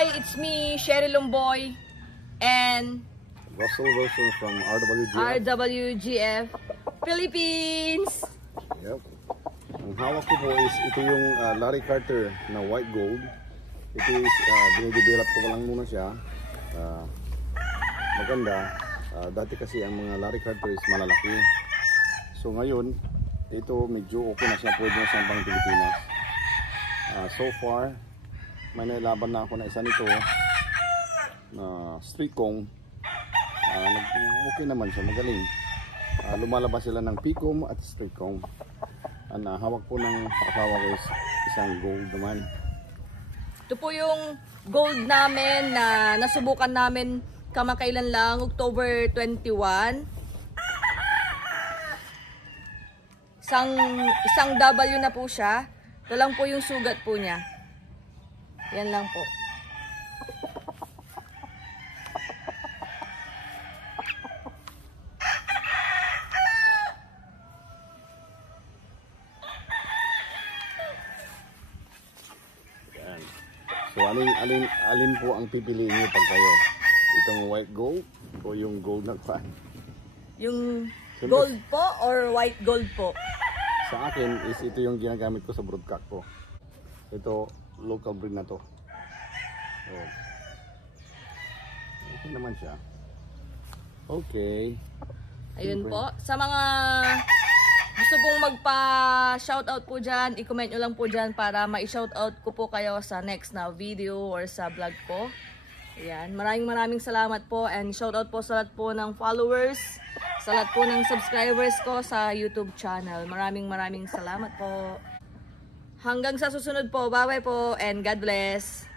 Hi, it's me, Sherry Lomboy, and Russell Wilson from RWGF Philippines. Yep. Ang hawak ko po is ito yung Larry Carter na white gold. Ito is dinidevelop ko lang muna siya. Maganda. Dati kasi ang mga Larry Carter is malalaki. So ngayon, ito medyo okay na siya. Pwede na siyang pang Pilipinas. So far, may nailaban na ako na isa nito na street kong. Okay naman siya, magaling. Lumalabas sila ng Picom at street kong. Ang hawak po ng asawa ko is isang gold naman. Ito po yung gold namin na nasubukan namin kamakailan lang, October 21. Isang W na po siya. Ito lang po yung sugat po niya. Yan lang po. Yan. So alin po ang pipiliin niyo pag kayo? Itong white gold o yung gold na pan? Yung gold po or white gold po? Sa akin is ito yung ginagamit ko sa broodcock ko. Ito, local breed na to. Oh. Okay naman siya. Okay. Ayun po. Sa mga gusto pong magpa-shoutout po dyan, i-comment nyo lang po dyan para ma-shoutout ko po kayo sa next na video or sa vlog ko. Ayan. Maraming salamat po and shoutout po sa lahat po ng followers, sa lahat po ng subscribers ko sa YouTube channel. Maraming salamat po. Hanggang sa susunod po. Bye-bye po and God bless.